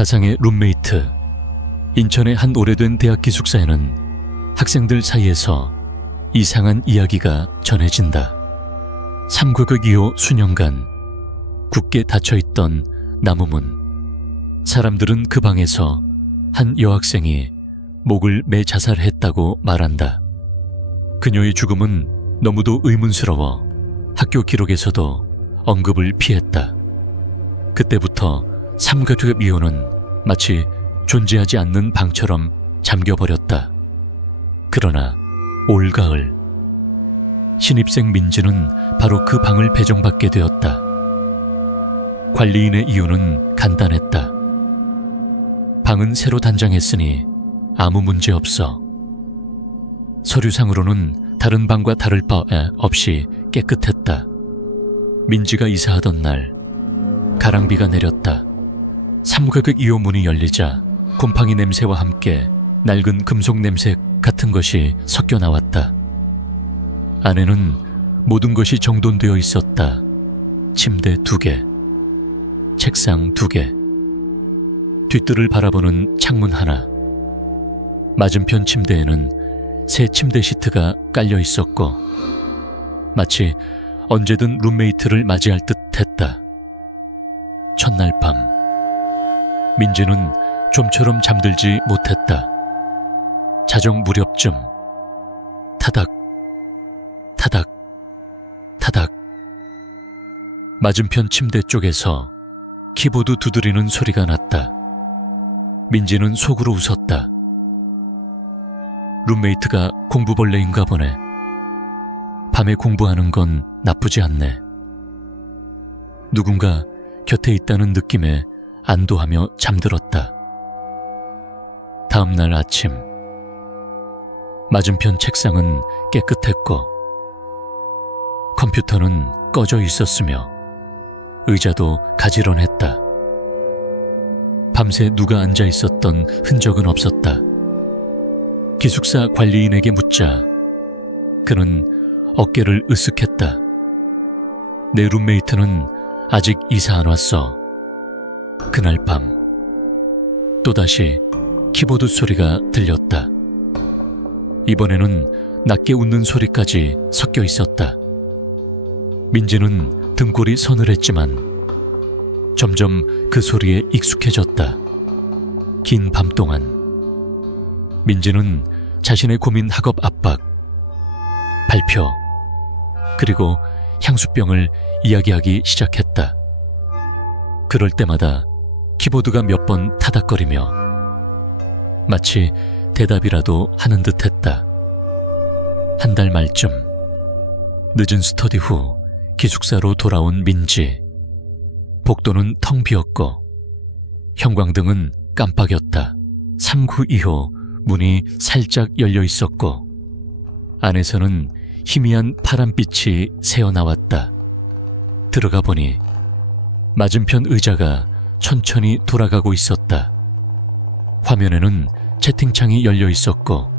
가상의 룸메이트. 인천의 한 오래된 대학 기숙사에는 학생들 사이에서 이상한 이야기가 전해진다. 3구역 이후 수년간 굳게 닫혀있던 나무문. 사람들은 그 방에서 한 여학생이 목을 매 자살했다고 말한다. 그녀의 죽음은 너무도 의문스러워 학교 기록에서도 언급을 피했다. 그때부터 3구역 이호는 마치 존재하지 않는 방처럼 잠겨버렸다. 그러나 올가을, 신입생 민지는 바로 그 방을 배정받게 되었다. 관리인의 이유는 간단했다. 방은 새로 단장했으니 아무 문제 없어. 서류상으로는 다른 방과 다를 바 없이 깨끗했다. 민지가 이사하던 날 가랑비가 내렸다. 3구역 2호 문이 열리자 곰팡이 냄새와 함께 낡은 금속 냄새 같은 것이 섞여 나왔다. 안에는 모든 것이 정돈되어 있었다. 침대 2개, 책상 2개, 뒷뜰을 바라보는 창문 하나. 맞은편 침대에는 새 침대 시트가 깔려 있었고 마치 언제든 룸메이트를 맞이할 듯 했다. 첫날 밤, 민지는 좀처럼 잠들지 못했다. 자정 무렵쯤 타닥, 타닥, 타닥. 맞은편 침대 쪽에서 키보드 두드리는 소리가 났다. 민지는 속으로 웃었다. 룸메이트가 공부벌레인가 보네. 밤에 공부하는 건 나쁘지 않네. 누군가 곁에 있다는 느낌에 안도하며 잠들었다. 다음 날 아침, 맞은편 책상은 깨끗했고 컴퓨터는 꺼져 있었으며 의자도 가지런했다. 밤새 누가 앉아 있었던 흔적은 없었다. 기숙사 관리인에게 묻자 그는 어깨를 으쓱했다. 내 룸메이트는 아직 이사 안 왔어. 그날 밤 또다시 키보드 소리가 들렸다. 이번에는 낮게 웃는 소리까지 섞여 있었다. 민지는 등골이 서늘했지만 점점 그 소리에 익숙해졌다. 긴 밤 동안 민지는 자신의 고민 학업 압박, 발표, 그리고 향수병을 이야기하기 시작했다. 그럴 때마다 키보드가 몇 번 타닥거리며 마치 대답이라도 하는 듯 했다. 한 달 말쯤 늦은 스터디 후 기숙사로 돌아온 민지. 복도는 텅 비었고 형광등은 깜빡였다. 3구2호 문이 살짝 열려 있었고 안에서는 희미한 파란빛이 새어나왔다. 들어가 보니 맞은편 의자가 천천히 돌아가고 있었다. 화면에는 채팅창이 열려 있었고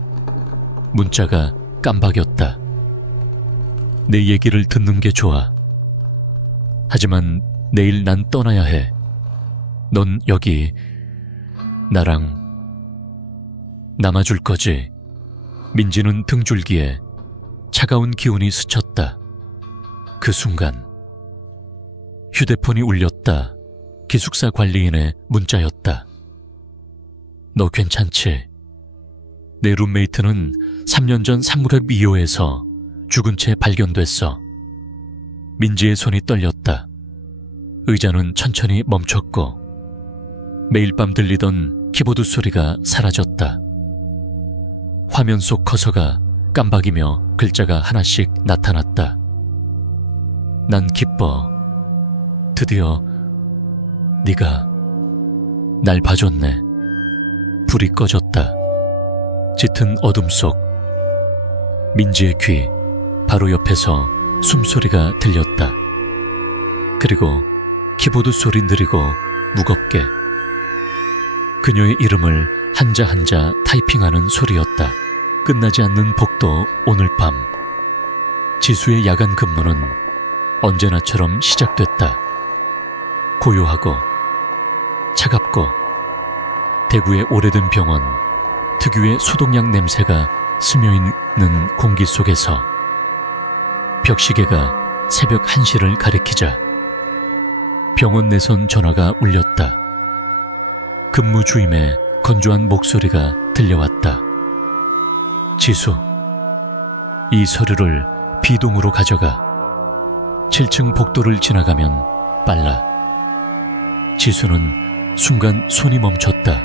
문자가 깜박였다. 내 얘기를 듣는 게 좋아. 하지만 내일 난 떠나야 해. 넌 여기 나랑 남아줄 거지? 민지는 등줄기에 차가운 기운이 스쳤다. 그 순간 휴대폰이 울렸다. 기숙사 관리인의 문자였다. 너 괜찮지? 내 룸메이트는 3년 전 3구역 2호에서 죽은 채 발견됐어. 민지의 손이 떨렸다. 의자는 천천히 멈췄고 매일 밤 들리던 키보드 소리가 사라졌다. 화면 속 커서가 깜박이며 글자가 하나씩 나타났다. 난 기뻐. 드디어 네가 날 봐줬네. 불이 꺼졌다. 짙은 어둠 속 민지의 귀 바로 옆에서 숨소리가 들렸다. 그리고 키보드 소리 느리고 무겁게 그녀의 이름을 한자 한자 타이핑하는 소리였다. 끝나지 않는 복도 오늘 밤. 지수의 야간 근무는 언제나처럼 시작됐다. 고요하고 차갑고 대구의 오래된 병원, 특유의 소독약 냄새가 스며있는 공기 속에서 벽시계가 새벽 1시를 가리키자 병원 내선 전화가 울렸다. 근무 주임의 건조한 목소리가 들려왔다. 지수, 이 서류를 B동으로 가져가. 7층 복도를 지나가면 빨라. 지수는 순간 손이 멈췄다.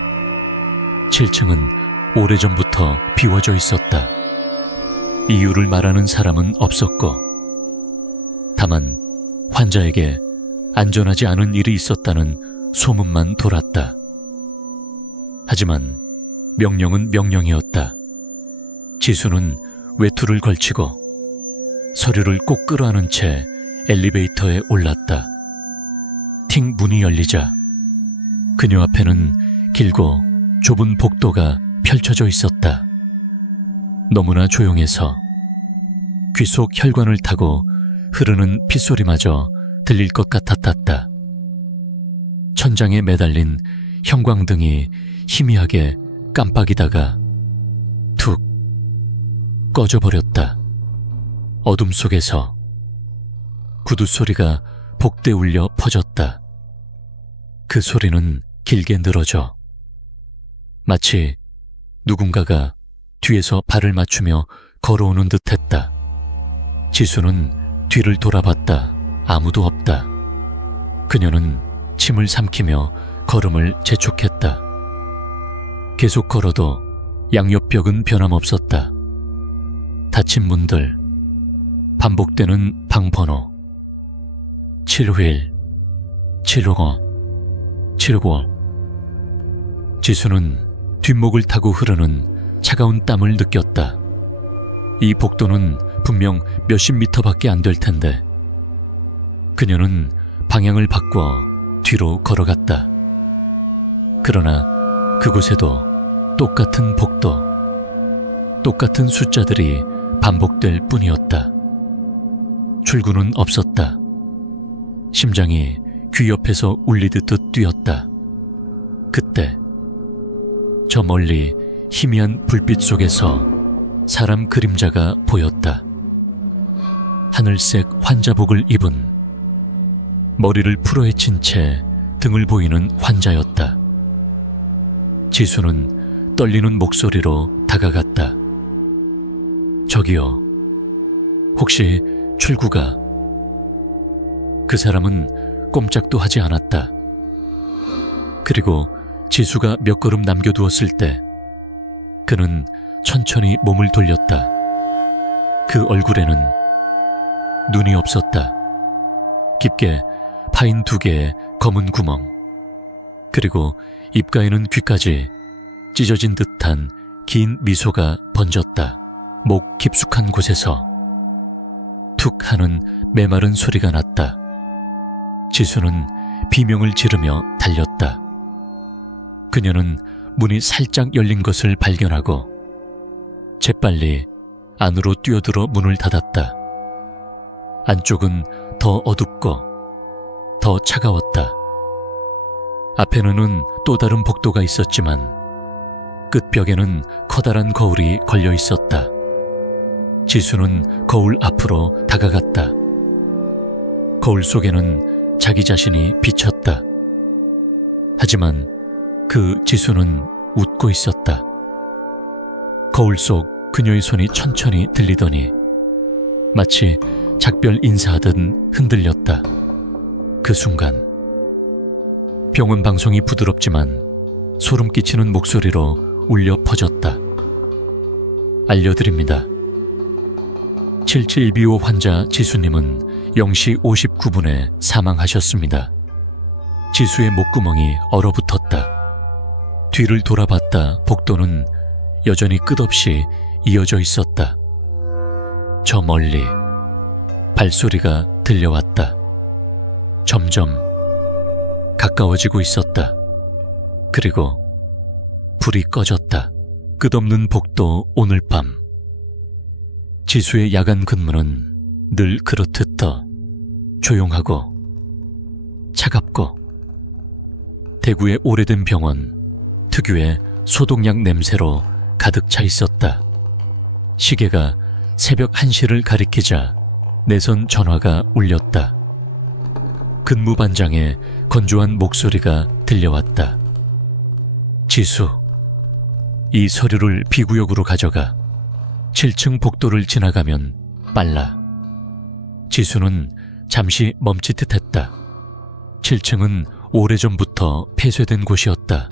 7층은 오래전부터 비워져 있었다. 이유를 말하는 사람은 없었고, 다만 환자에게 안전하지 않은 일이 있었다는 소문만 돌았다. 하지만 명령은 명령이었다. 지수는 외투를 걸치고 서류를 꼭 끌어안은 채 엘리베이터에 올랐다. 팅 문이 열리자 그녀 앞에는 길고 좁은 복도가 펼쳐져 있었다. 너무나 조용해서 귀 속 혈관을 타고 흐르는 핏소리마저 들릴 것 같았다. 천장에 매달린 형광등이 희미하게 깜빡이다가 툭 꺼져버렸다. 어둠 속에서 구두 소리가 복대 울려 퍼졌다. 그 소리는 길게 늘어져 마치 누군가가 뒤에서 발을 맞추며 걸어오는 듯했다. 지수는 뒤를 돌아봤다. 아무도 없다. 그녀는 침을 삼키며 걸음을 재촉했다. 계속 걸어도 양옆벽은 변함없었다. 닫힌 문들, 반복되는 방번호 751, 755, 755. 지수는 뒷목을 타고 흐르는 차가운 땀을 느꼈다. 이 복도는 분명 몇십 미터밖에 안 될 텐데. 그녀는 방향을 바꿔 뒤로 걸어갔다. 그러나 그곳에도 똑같은 복도, 똑같은 숫자들이 반복될 뿐이었다. 출구는 없었다. 심장이 귀 옆에서 울리듯 뛰었다. 그때 저 멀리 희미한 불빛 속에서 사람 그림자가 보였다. 하늘색 환자복을 입은, 머리를 풀어헤친 채 등을 보이는 환자였다. 지수는 떨리는 목소리로 다가갔다. 저기요, 혹시 출구가... 그 사람은 꼼짝도 하지 않았다. 그리고 지수가 몇 걸음 남겨두었을 때 그는 천천히 몸을 돌렸다. 그 얼굴에는 눈이 없었다. 깊게 파인 2개의 검은 구멍, 그리고 입가에는 귀까지 찢어진 듯한 긴 미소가 번졌다. 목 깊숙한 곳에서 툭 하는 메마른 소리가 났다. 지수는 비명을 지르며 달렸다. 그녀는 문이 살짝 열린 것을 발견하고 재빨리 안으로 뛰어들어 문을 닫았다. 안쪽은 더 어둡고 더 차가웠다. 앞에는 또 다른 복도가 있었지만 끝벽에는 커다란 거울이 걸려 있었다. 지수는 거울 앞으로 다가갔다. 거울 속에는 자기 자신이 비쳤다. 하지만 그 지수는 웃고 있었다. 거울 속 그녀의 손이 천천히 들리더니 마치 작별 인사하듯 흔들렸다. 그 순간 병원 방송이 부드럽지만 소름 끼치는 목소리로 울려 퍼졌다. 알려드립니다. 7725 환자 지수님은 0시 59분에 사망하셨습니다. 지수의 목구멍이 얼어붙었다. 뒤를 돌아봤다. 복도는 여전히 끝없이 이어져 있었다. 저 멀리 발소리가 들려왔다. 점점 가까워지고 있었다. 그리고 불이 꺼졌다. 끝없는 복도 오늘 밤. 지수의 야간 근무는 늘 그렇듯 더 조용하고 차갑고 대구의 오래된 병원, 특유의 소독약 냄새로 가득 차 있었다. 시계가 새벽 1시를 가리키자 내선 전화가 울렸다. 근무반장의 건조한 목소리가 들려왔다. 지수, 이 서류를 B구역으로 가져가. 7층 복도를 지나가면 빨라. 지수는 잠시 멈칫했다. 7층은 오래전부터 폐쇄된 곳이었다.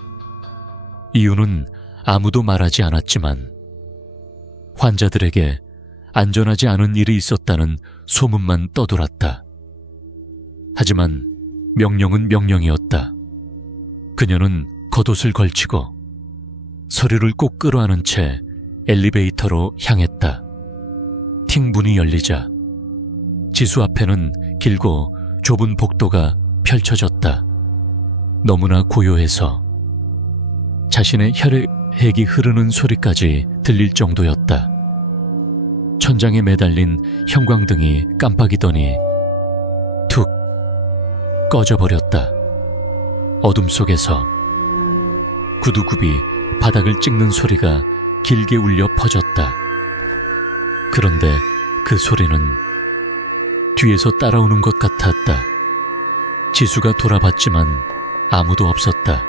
이유는 아무도 말하지 않았지만 환자들에게 안전하지 않은 일이 있었다는 소문만 떠돌았다. 하지만 명령은 명령이었다. 그녀는 겉옷을 걸치고 서류를 꼭 끌어안은 채 엘리베이터로 향했다. 팅 문이 열리자 지수 앞에는 길고 좁은 복도가 펼쳐졌다. 너무나 고요해서 자신의 혈액이 흐르는 소리까지 들릴 정도였다. 천장에 매달린 형광등이 깜빡이더니 툭 꺼져버렸다. 어둠 속에서 구두굽이 바닥을 찍는 소리가 길게 울려 퍼졌다. 그런데 그 소리는 뒤에서 따라오는 것 같았다. 지수가 돌아봤지만 아무도 없었다.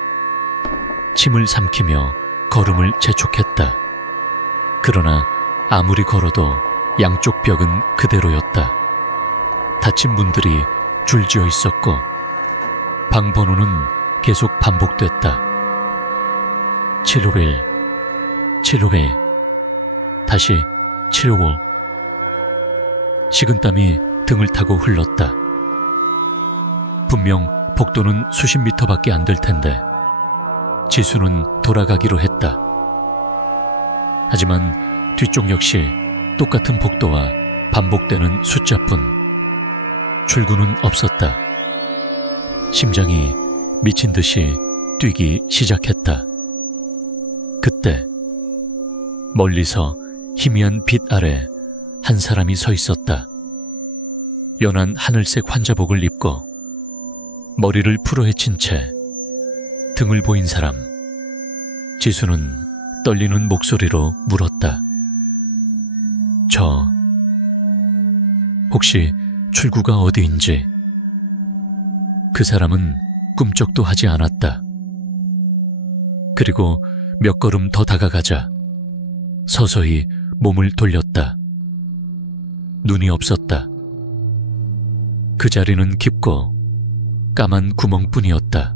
침을 삼키며 걸음을 재촉했다. 그러나 아무리 걸어도 양쪽 벽은 그대로였다. 닫힌 문들이 줄지어 있었고 방 번호는 계속 반복됐다. 751, 751, 다시 751. 식은땀이 등을 타고 흘렀다. 분명 복도는 수십 미터밖에 안 될 텐데 지수는 돌아가기로 했다. 하지만 뒤쪽 역시 똑같은 복도와 반복되는 숫자뿐. 출구는 없었다. 심장이 미친 듯이 뛰기 시작했다. 그때 멀리서 희미한 빛 아래 한 사람이 서 있었다. 연한 하늘색 환자복을 입고 머리를 풀어헤친 채 등을 보인 사람. 지수는 떨리는 목소리로 물었다. 혹시 출구가 어디인지? 그 사람은 꿈쩍도 하지 않았다. 그리고 몇 걸음 더 다가가자 서서히 몸을 돌렸다. 눈이 없었다. 그 자리는 깊고 까만 구멍뿐이었다.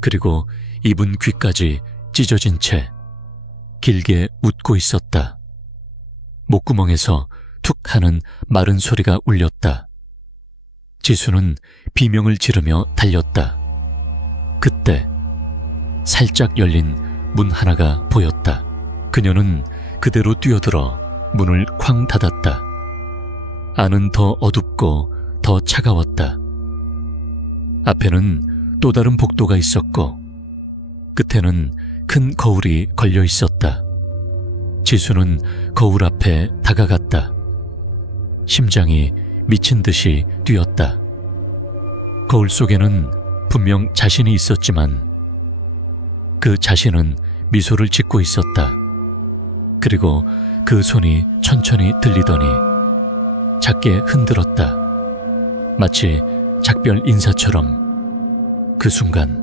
그리고 입은 귀까지 찢어진 채 길게 웃고 있었다. 목구멍에서 툭 하는 마른 소리가 울렸다. 지수는 비명을 지르며 달렸다. 그때 살짝 열린 문 하나가 보였다. 그녀는 그대로 뛰어들어 문을 쾅 닫았다. 안은 더 어둡고 더 차가웠다. 앞에는 또 다른 복도가 있었고 끝에는 큰 거울이 걸려 있었다. 지수는 거울 앞에 다가갔다. 심장이 미친 듯이 뛰었다. 거울 속에는 분명 자신이 있었지만 그 자신은 미소를 짓고 있었다. 그리고 그 손이 천천히 들리더니 작게 흔들었다. 마치 작별 인사처럼. 그 순간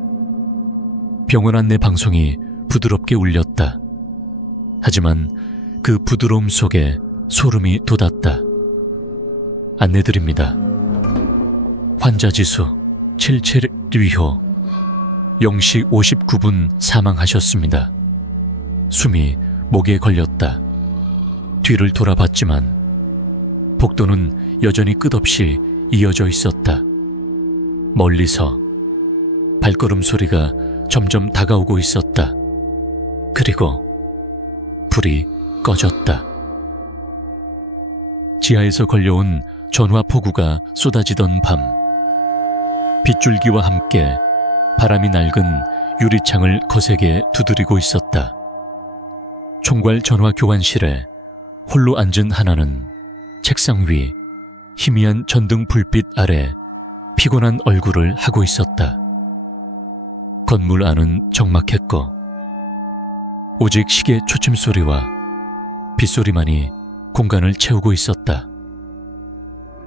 병원 안내 방송이 부드럽게 울렸다. 하지만 그 부드러움 속에 소름이 돋았다. 안내드립니다. 환자 지수 77류효 0시 59분 사망하셨습니다. 숨이 목에 걸렸다. 뒤를 돌아봤지만 복도는 여전히 끝없이 이어져 있었다. 멀리서 발걸음 소리가 점점 다가오고 있었다. 그리고 불이 꺼졌다. 지하에서 걸려온 전화 폭우가 쏟아지던 밤, 빗줄기와 함께 바람이 낡은 유리창을 거세게 두드리고 있었다. 총괄 전화 교환실에 홀로 앉은 하나는 책상 위 희미한 전등 불빛 아래 피곤한 얼굴을 하고 있었다. 건물 안은 적막했고 오직 시계 초침 소리와 빗소리만이 공간을 채우고 있었다.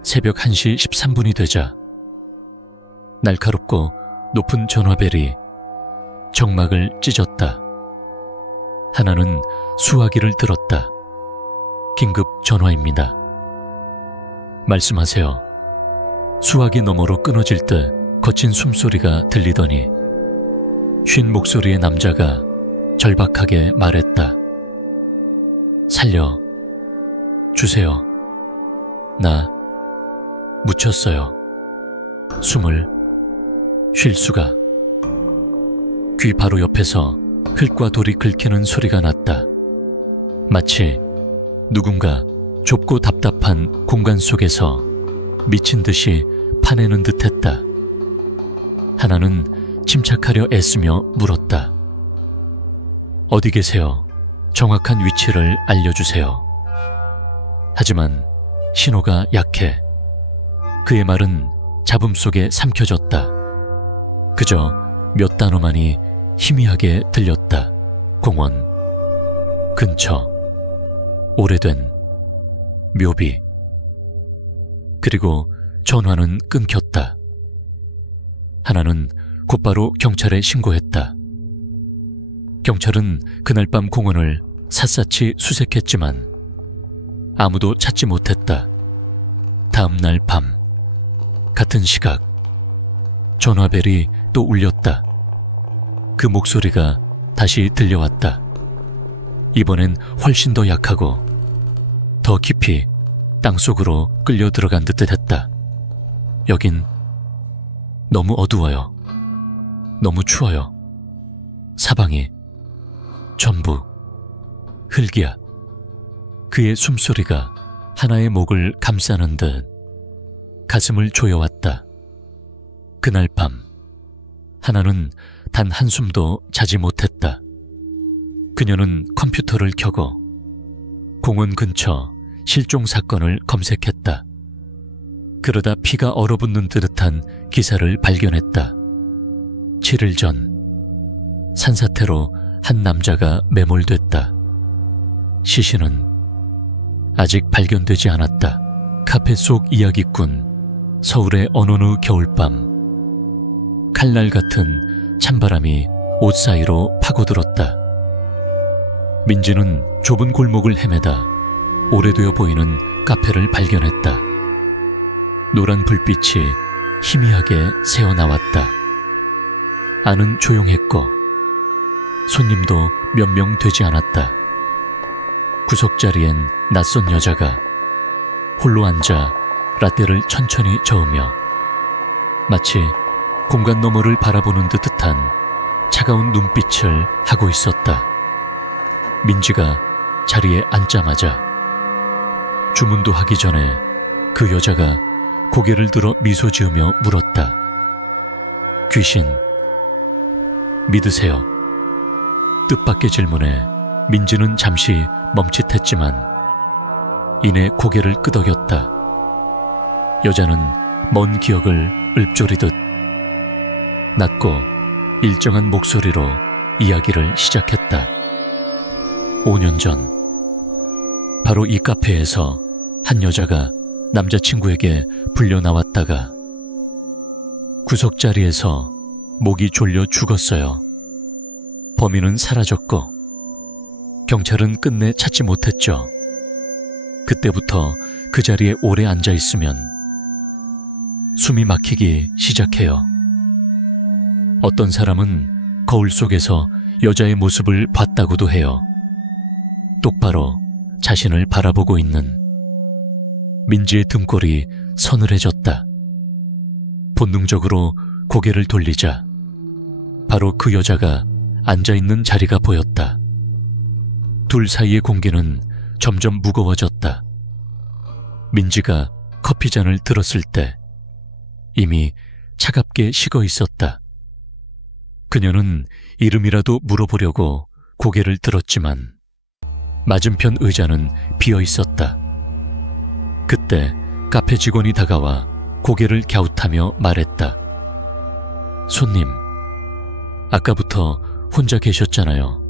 새벽 1시 13분이 되자 날카롭고 높은 전화벨이 정막을 찢었다. 하나는 수화기를 들었다. 긴급 전화입니다. 말씀하세요. 수화기 너머로 끊어질 듯 거친 숨소리가 들리더니 쉰 목소리의 남자가 절박하게 말했다. 살려 주세요. 나 묻혔어요. 숨을 쉴 수가. 귀 바로 옆에서 흙과 돌이 긁히는 소리가 났다. 마치 누군가 좁고 답답한 공간 속에서 미친 듯이 파내는 듯했다. 하나는 침착하려 애쓰며 물었다. 어디 계세요? 정확한 위치를 알려주세요. 하지만 신호가 약해. 그의 말은 잡음 속에 삼켜졌다. 그저 몇 단어만이 희미하게 들렸다. 공원 근처 오래된 묘비. 그리고 전화는 끊겼다. 하나는 곧바로 경찰에 신고했다. 경찰은 그날 밤 공원을 샅샅이 수색했지만 아무도 찾지 못했다. 다음 날 밤 같은 시각 전화벨이 또 울렸다. 그 목소리가 다시 들려왔다. 이번엔 훨씬 더 약하고 더 깊이 땅속으로 끌려 들어간 듯 했다. 여긴 너무 어두워요. 너무 추워요. 사방이 전부 흙이야. 그의 숨소리가 하나의 목을 감싸는 듯 가슴을 조여왔다. 그날 밤 하나는 단 한숨도 자지 못했다. 그녀는 컴퓨터를 켜고 공원 근처 실종 사건을 검색했다. 그러다 피가 얼어붙는 듯한 기사를 발견했다. 7일 전 산사태로 한 남자가 매몰됐다. 시신은 아직 발견되지 않았다. 카페 속 이야기꾼. 서울의 어느 겨울밤. 칼날 같은 찬바람이 옷 사이로 파고들었다. 민지는 좁은 골목을 헤매다 오래되어 보이는 카페를 발견했다. 노란 불빛이 희미하게 새어나왔다. 안은 조용했고 손님도 몇 명 되지 않았다. 구석자리엔 낯선 여자가 홀로 앉아 라떼를 천천히 저으며 마치 공간 너머를 바라보는 듯한 차가운 눈빛을 하고 있었다. 민지가 자리에 앉자마자 주문도 하기 전에 그 여자가 고개를 들어 미소 지으며 물었다. 귀신 믿으세요? 뜻밖의 질문에 민지는 잠시 멈칫했지만 이내 고개를 끄덕였다. 여자는 먼 기억을 읊조리듯 낮고 일정한 목소리로 이야기를 시작했다. 5년 전 바로 이 카페에서 한 여자가 남자친구에게 불려 나왔다가 구석자리에서 목이 졸려 죽었어요. 범인은 사라졌고 경찰은 끝내 찾지 못했죠. 그때부터 그 자리에 오래 앉아 있으면 숨이 막히기 시작해요. 어떤 사람은 거울 속에서 여자의 모습을 봤다고도 해요. 똑바로 자신을 바라보고 있는 민지의 등골이 서늘해졌다. 본능적으로 고개를 돌리자 바로 그 여자가 앉아있는 자리가 보였다. 둘 사이의 공기는 점점 무거워졌다. 민지가 커피잔을 들었을 때 이미 차갑게 식어 있었다. 그녀는 이름이라도 물어보려고 고개를 들었지만 맞은편 의자는 비어 있었다. 그때 카페 직원이 다가와 고개를 갸웃하며 말했다. 손님, 아까부터 혼자 계셨잖아요.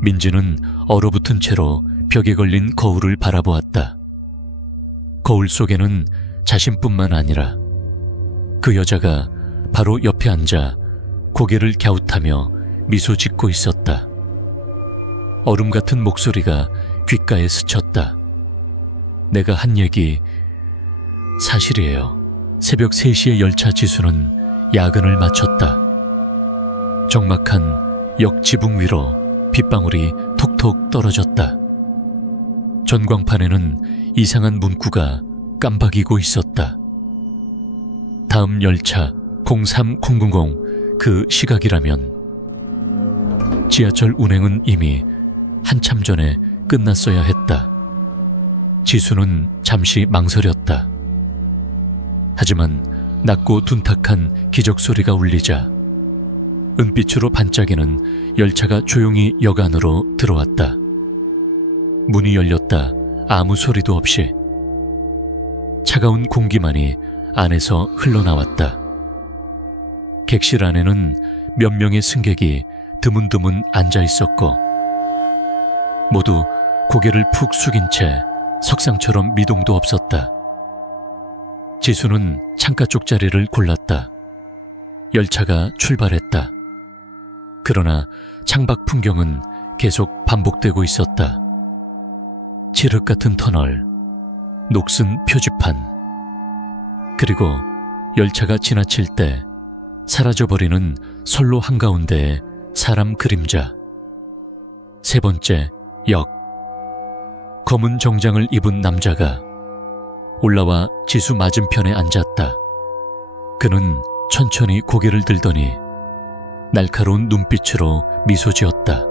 민지는 얼어붙은 채로 벽에 걸린 거울을 바라보았다. 거울 속에는 자신뿐만 아니라 그 여자가 바로 옆에 앉아 고개를 갸웃하며 미소 짓고 있었다. 얼음 같은 목소리가 귓가에 스쳤다. 내가 한 얘기 사실이에요. 새벽 3시에 열차 지수는 야근을 마쳤다. 적막한 역 지붕 위로 빗방울이 톡톡 떨어졌다. 전광판에는 이상한 문구가 깜박이고 있었다. 다음 열차 03000 그 시각이라면 지하철 운행은 이미 한참 전에 끝났어야 했다. 지수는 잠시 망설였다. 하지만 낮고 둔탁한 기적소리가 울리자 은빛으로 반짝이는 열차가 조용히 역 안으로 들어왔다. 문이 열렸다. 아무 소리도 없이 차가운 공기만이 안에서 흘러나왔다. 객실 안에는 몇 명의 승객이 드문드문 앉아 있었고 모두 고개를 푹 숙인 채 석상처럼 미동도 없었다. 지수는 창가 쪽 자리를 골랐다. 열차가 출발했다. 그러나 창밖 풍경은 계속 반복되고 있었다. 칠흑 같은 터널, 녹슨 표지판, 그리고 열차가 지나칠 때 사라져버리는 선로 한가운데의 사람 그림자. 세 번째 역. 검은 정장을 입은 남자가 올라와 지수 맞은편에 앉았다. 그는 천천히 고개를 들더니 날카로운 눈빛으로 미소 지었다.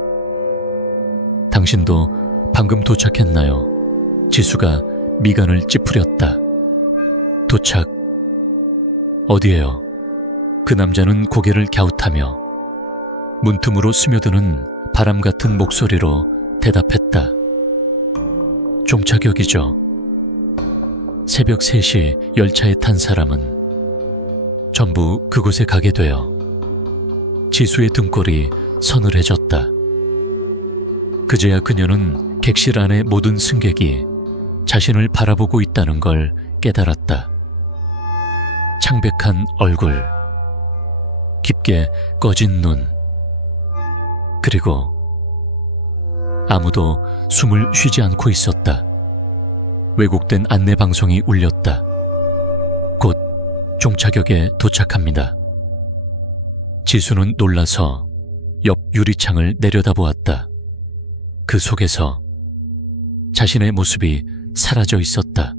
당신도 방금 도착했나요? 지수가 미간을 찌푸렸다. 도착. 어디에요? 그 남자는 고개를 갸웃하며 문틈으로 스며드는 바람 같은 목소리로 대답했다. 종착역이죠. 새벽 3시 열차에 탄 사람은 전부 그곳에 가게 되어 지수의 등골이 서늘해졌다. 그제야 그녀는 객실 안의 모든 승객이 자신을 바라보고 있다는 걸 깨달았다. 창백한 얼굴, 깊게 꺼진 눈, 그리고 아무도 숨을 쉬지 않고 있었다. 왜곡된 안내방송이 울렸다. 곧 종착역에 도착합니다. 지수는 놀라서 옆 유리창을 내려다보았다. 그 속에서 자신의 모습이 사라져 있었다.